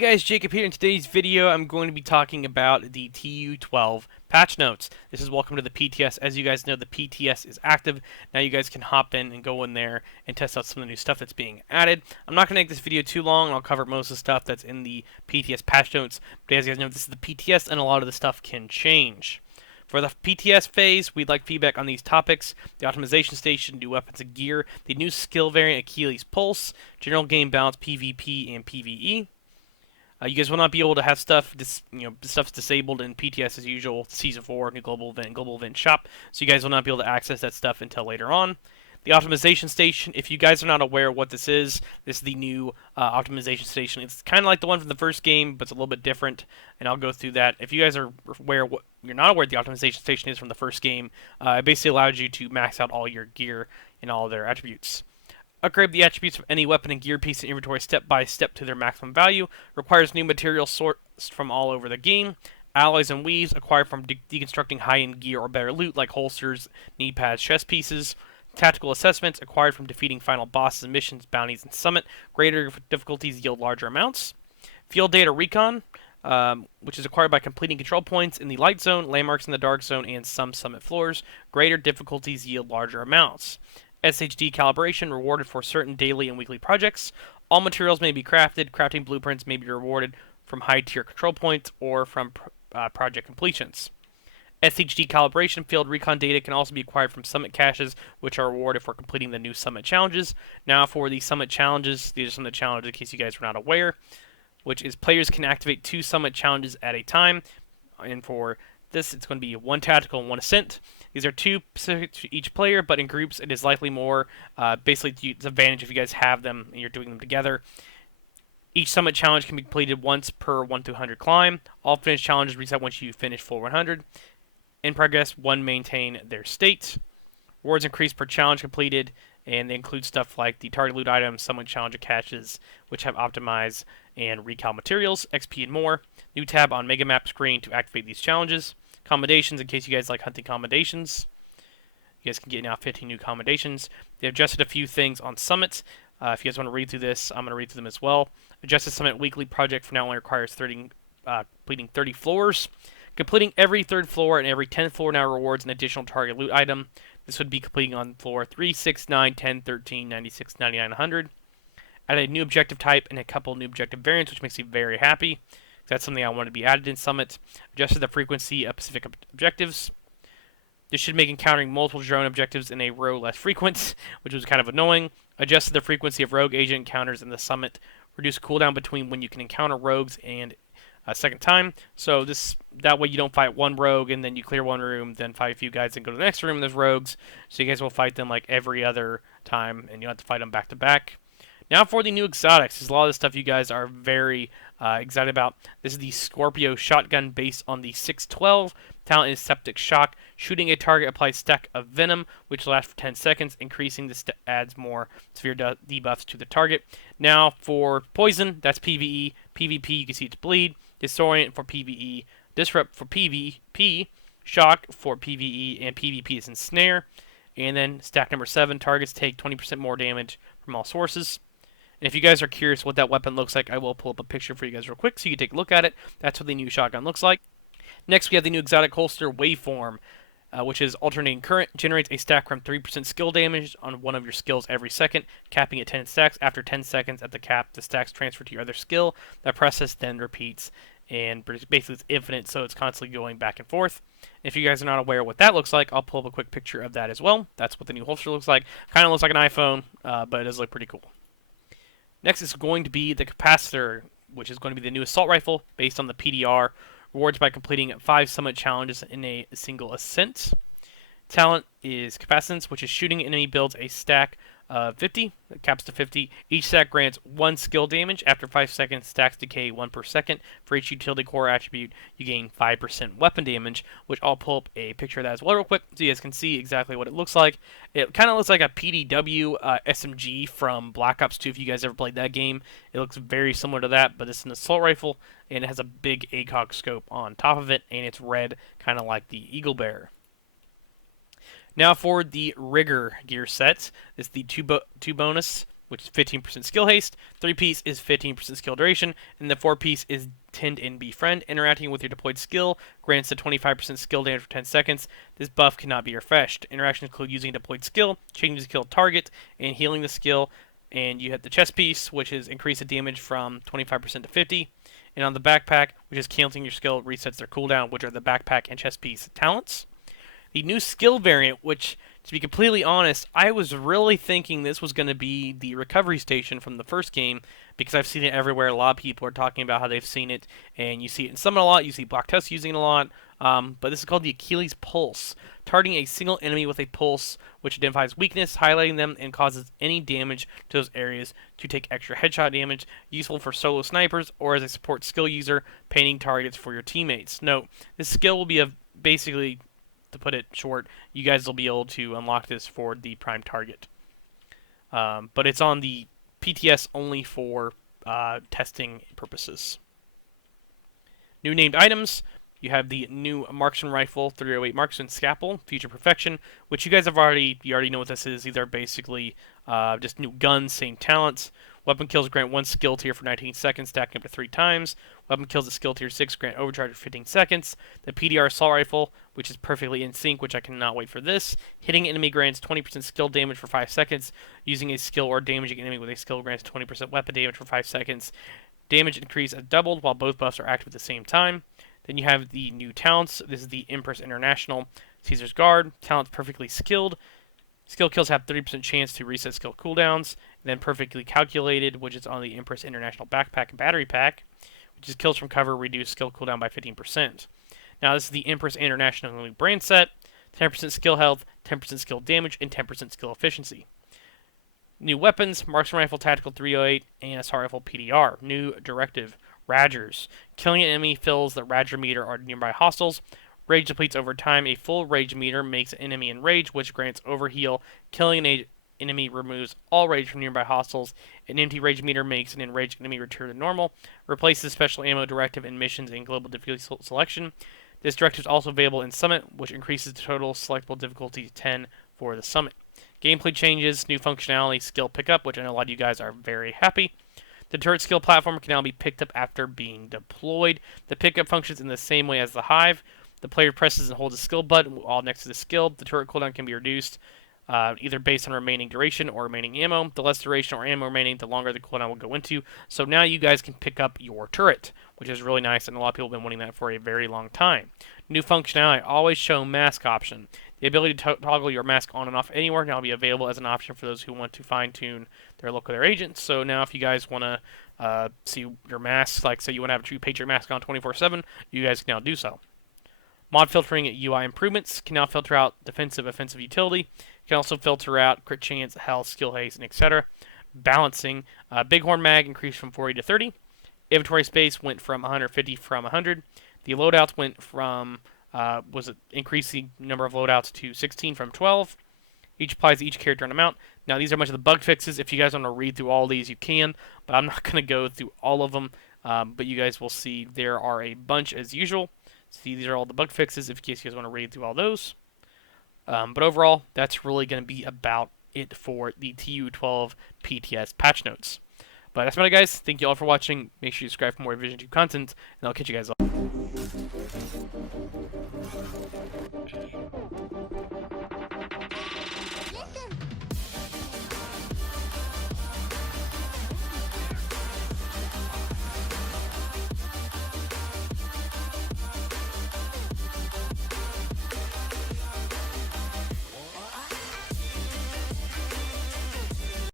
Guys, Jacob here. In today's video, I'm going to be talking about the TU12 patch notes. This is welcome to the PTS. As you guys know, the PTS is active. Now you guys can hop in and go in there and test out some of the new stuff that's being added. I'm not going to make this video too long. I'll cover most of the stuff that's in the PTS patch notes. But as you guys know, this is the PTS, and a lot of the stuff can change. For the PTS phase, we'd like feedback on these topics: the optimization station, new weapons and gear, the new skill variant Achilles Pulse, general game balance, PvP and PvE. You guys will not be able to have stuff, stuff's disabled in PTS as usual. Season 4, new global event shop. So you guys will not be able to access that stuff until later on. The optimization station, if you guys are not aware of what this is the new optimization station. It's kind of like the one from the first game, but it's a little bit different, and I'll go through that. If you guys are aware, you're not aware what the optimization station is from the first game, it basically allows you to max out all your gear and all of their attributes. Upgrade the attributes of any weapon and gear piece in inventory step by step to their maximum value. Requires new materials sourced from all over the game. Alloys and weaves acquired from deconstructing high-end gear or better loot like holsters, knee pads, chest pieces. Tactical assessments acquired from defeating final bosses, missions, bounties, and summit. Greater difficulties yield larger amounts. Field data recon, which is acquired by completing control points in the light zone, landmarks in the dark zone, and some summit floors. Greater difficulties yield larger amounts. SHD calibration rewarded for certain daily and weekly projects. All materials may be crafted. Crafting blueprints may be rewarded from high-tier control points or from project completions. SHD calibration field recon data can also be acquired from summit caches, which are rewarded for completing the new summit challenges. Now for the summit challenges, these are some of the challenges in case you guys were not aware, which is players can activate 2 summit challenges at a time, and for this, it's going to be 1 tactical and 1 ascent. These are 2 specific to each player, but in groups, it is likely more. Basically, it's an advantage if you guys have them and you're doing them together. Each summit challenge can be completed once per 1 through 100 climb. All finished challenges reset once you finish full 100. In progress, 1 maintain their state. Rewards increase per challenge completed, and they include stuff like the target loot items, summit challenge caches, which have optimize and recal materials, XP, and more. New tab on Mega Map screen to activate these challenges. Accommodations, in case you guys like hunting accommodations. You guys can get now 15 new accommodations. They adjusted a few things on summits. If you guys want to read through this, I'm going to read through them as well. Adjusted summit weekly project for now only requires completing 30 floors. Completing every 3rd floor and every 10th floor now rewards an additional target loot item. This would be completing on floor 3, 6, 9, 10, 13, 96, 99, 100. Added a new objective type and a couple new objective variants, which makes me very happy. That's something I wanted to be added in Summit. Adjusted the frequency of specific objectives. This should make encountering multiple drone objectives in a row less frequent, which was kind of annoying. Adjusted the frequency of rogue agent encounters in the Summit. Reduced cooldown between when you can encounter rogues and a second time. So that way you don't fight one rogue and then you clear one room, then fight a few guys and go to the next room and there's rogues. So you guys will fight them like every other time and you don't have to fight them back to back. Now for the new exotics. There's a lot of stuff you guys are very excited about. This is the Scorpio Shotgun based on the 612. Talent is Septic Shock. Shooting a target applies stack of venom, which lasts for 10 seconds. Increasing this adds more severe debuffs to the target. Now for Poison, that's PvE. PvP, you can see it's Bleed. Disorient for PvE. Disrupt for PvP. Shock for PvE. And PvP is Ensnare. And then stack number 7, targets take 20% more damage from all sources. And if you guys are curious what that weapon looks like, I will pull up a picture for you guys real quick so you can take a look at it. That's what the new shotgun looks like. Next, we have the new exotic holster, Waveform, which is alternating current. Generates a stack from 3% skill damage on one of your skills every second, capping at 10 stacks. After 10 seconds at the cap, the stacks transfer to your other skill. That process then repeats, and basically it's infinite, so it's constantly going back and forth. If you guys are not aware of what that looks like, I'll pull up a quick picture of that as well. That's what the new holster looks like. Kind of looks like an iPhone, but it does look pretty cool. Next is going to be the Capacitor, which is going to be the new assault rifle based on the PDR. Rewards by completing 5 summit challenges in a single ascent. Talent is Capacitance, which is shooting enemy builds a stack of 50. It caps to 50. Each stack grants 1 skill damage. After 5 seconds, stacks decay 1 per second. For each utility core attribute, you gain 5% weapon damage, which I'll pull up a picture of that as well real quick so you guys can see exactly what it looks like. It kind of looks like a PDW SMG from Black Ops 2 if you guys ever played that game. It looks very similar to that, but it's an assault rifle, and it has a big ACOG scope on top of it, and it's red, kind of like the Eagle Bear. Now for the Rigger gear set, it's the two bonus which is 15% skill haste. 3-piece is 15% skill duration, and the 4-piece is Tend and Befriend. Interacting with your deployed skill grants a 25% skill damage for 10 seconds. This buff cannot be refreshed. Interactions include using a deployed skill, changing the skill target, and healing the skill. And you have the chest piece, which is increase the damage from 25% to 50. And on the backpack, which is canceling your skill, resets their cooldown, which are the backpack and chest piece talents. The new skill variant, which, to be completely honest, I was really thinking this was going to be the recovery station from the first game, because I've seen it everywhere. A lot of people are talking about how they've seen it, and you see it in Summon a lot, you see Black Tusk using it a lot, but this is called the Achilles Pulse, targeting a single enemy with a pulse, which identifies weakness, highlighting them, and causes any damage to those areas to take extra headshot damage, useful for solo snipers, or as a support skill user, painting targets for your teammates. Note, this skill will be basically, to put it short, you guys will be able to unlock this for the prime target. But it's on the PTS only for testing purposes. New named items. You have the new Marksman Rifle, 308 Marksman Scalpel, Future Perfection, which you guys you already know what this is. These are basically just new guns, same talents. Weapon kills grant 1 skill tier for 19 seconds, stacking up to 3 times. Weapon kills at skill tier 6 grant overcharge for 15 seconds. The PDR Assault Rifle, which is perfectly in sync, which I cannot wait for this. Hitting enemy grants 20% skill damage for 5 seconds. Using a skill or damaging enemy with a skill grants 20% weapon damage for 5 seconds. Damage increase is doubled while both buffs are active at the same time. Then you have the new talents. This is the Empress International Caesar's Guard. Talents perfectly skilled. Skill kills have 30% chance to reset skill cooldowns. Then perfectly calculated, which is on the Empress International Backpack and Battery Pack, which is kills from cover reduce skill cooldown by 15%. Now this is the Empress International new brand set. 10% skill health, 10% skill damage, and 10% skill efficiency. New weapons, Marksman Rifle Tactical 308 and Assault Rifle PDR. New directive, Ragers. Killing an enemy fills the Rager meter or nearby hostiles. Rage depletes over time. A full rage meter makes an enemy enraged, which grants overheal. Killing an enemy removes all rage from nearby hostiles. An empty rage meter makes an enraged enemy return to normal. Replaces special ammo directive in missions and global difficulty selection. This directive is also available in Summit, which increases the total selectable difficulty to 10 for the Summit. Gameplay changes, new functionality, skill pickup, which I know a lot of you guys are very happy. The turret skill platform can now be picked up after being deployed. The pickup functions in the same way as the Hive. The player presses and holds a skill button while next to the skill. The turret cooldown can be reduced either based on remaining duration or remaining ammo. The less duration or ammo remaining, the longer the cooldown will go into. So now you guys can pick up your turret, which is really nice, and a lot of people have been wanting that for a very long time. New functionality, always show mask option. The ability to toggle your mask on and off anywhere now will be available as an option for those who want to fine-tune their look of their agents. So now if you guys want to see your mask, like say you want to have a True Patriot mask on 24/7, you guys can now do so. Mod filtering UI improvements can now filter out defensive, offensive utility. Can also filter out crit chance, health, skill haste, and etc. Balancing, Bighorn mag increased from 40 to 30. Inventory space went from 150 from 100. The loadouts went from increased the number of loadouts to 16 from 12. Each applies to each character and amount. Now these are much of the bug fixes. If you guys want to read through all these, you can, but I'm not going to go through all of them. But you guys will see there are a bunch as usual. See, these are all the bug fixes in case you guys want to read through all those. But overall, that's really going to be about it for the TU12 PTS patch notes. But that's about it, guys. Thank you all for watching. Make sure you subscribe for more Vision 2 content, and I'll catch you guys later.